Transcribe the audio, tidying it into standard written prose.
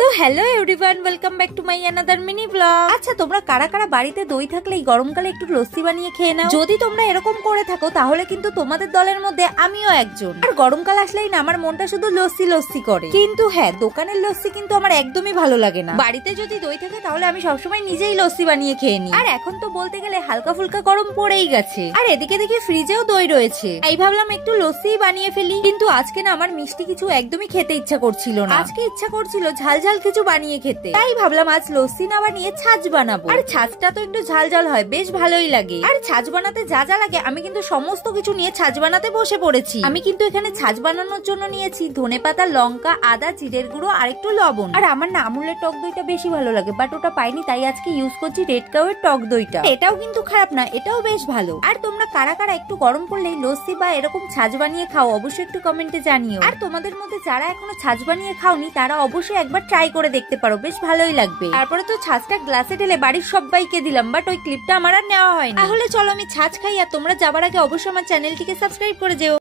তো hello everyone, welcome back to my another mini blog. আচ্ছা, তোমরা কারা কারা বাড়িতে দই থাকলে এই গরমকালে একটু লস্যি বানিয়ে খেয়ে নাও? যদি তোমরা এরকম করে থাকো তাহলে কিন্তু তোমাদের দলের মধ্যে আমিও একজন। আর গরমকাল আসলেই না আমার মনটা শুধু লস্যি লস্যি করে। কিন্তু হ্যাঁ, দোকানের লস্যি কিন্তু আমার একদমই ভালো লাগে না। বাড়িতে যদি দই থাকে তাহলে আমি সবসময় নিজেই লস্যি বানিয়ে খেয়ে নিই। আর এখন তো বলতে গেলে হালকা ফুলকা গরম পড়েই গেছে, আর এদিকে দেখি ফ্রিজেও দই রয়েছে। এই ভাবলাম একটু লস্যি বানিয়ে ফেলি। কিন্তু আজকে না আমার মিষ্টি কিছু একদমই খেতে ইচ্ছা করছিল না। আজকে ইচ্ছা করছিল ঝাল ঝাল কিছু বানিয়ে খেতে। তাই ভাবলাম আজ লস্যি না বানিয়ে ছাঁচ বানাবো। আর ছাঁচটা তো একটু ঝাল ঝাল হয়, বেশ ভালোই লাগে। আর ছাঁচ বানাতে যা যা লাগে আমি কিন্তু সমস্ত কিছু নিয়ে ছাঁচ বানাতে বসে পড়েছি। আমি কিন্তু এখানে ছাঁচ বানানোর জন্য নিয়েছি ধনেপাতা, লঙ্কা, আদা, জিরের গুঁড়ো আর একটু লবণ। আর আমার না আমুলের টক দইটা বেশি ভালো লাগে, বাট ওটা পাইনি, তাই আজকে ইউজ করছি রেড কাউয়ের টক দইটা। এটাও কিন্তু খারাপ না, এটাও বেশ ভালো। আর তোমরা কারা কারা একটু গরম পড়লেই লস্যি বা এরকম ছাঁচ বানিয়ে খাও অবশ্যই একটু কমেন্টে জানিও। আর তোমাদের মধ্যে যারা এখনো ছাঁচ বানিয়ে খাওনি তারা অবশ্যই একবার ট্রাই করে দেখতে পারো, বেশ ভালোই লাগবে। তারপরে তো ছাঁচটা গ্লাসে ঢেলে বাড়ির সবাইকে দিলাম, বাট ওই ক্লিপটা আমার আর নেওয়া হয়নি। তাহলে চলো আমি ছাঁচ খাই, আর তোমরা যাবার আগে অবশ্যই আমার চ্যানেলটিকে সাবস্ক্রাইব করে যেও।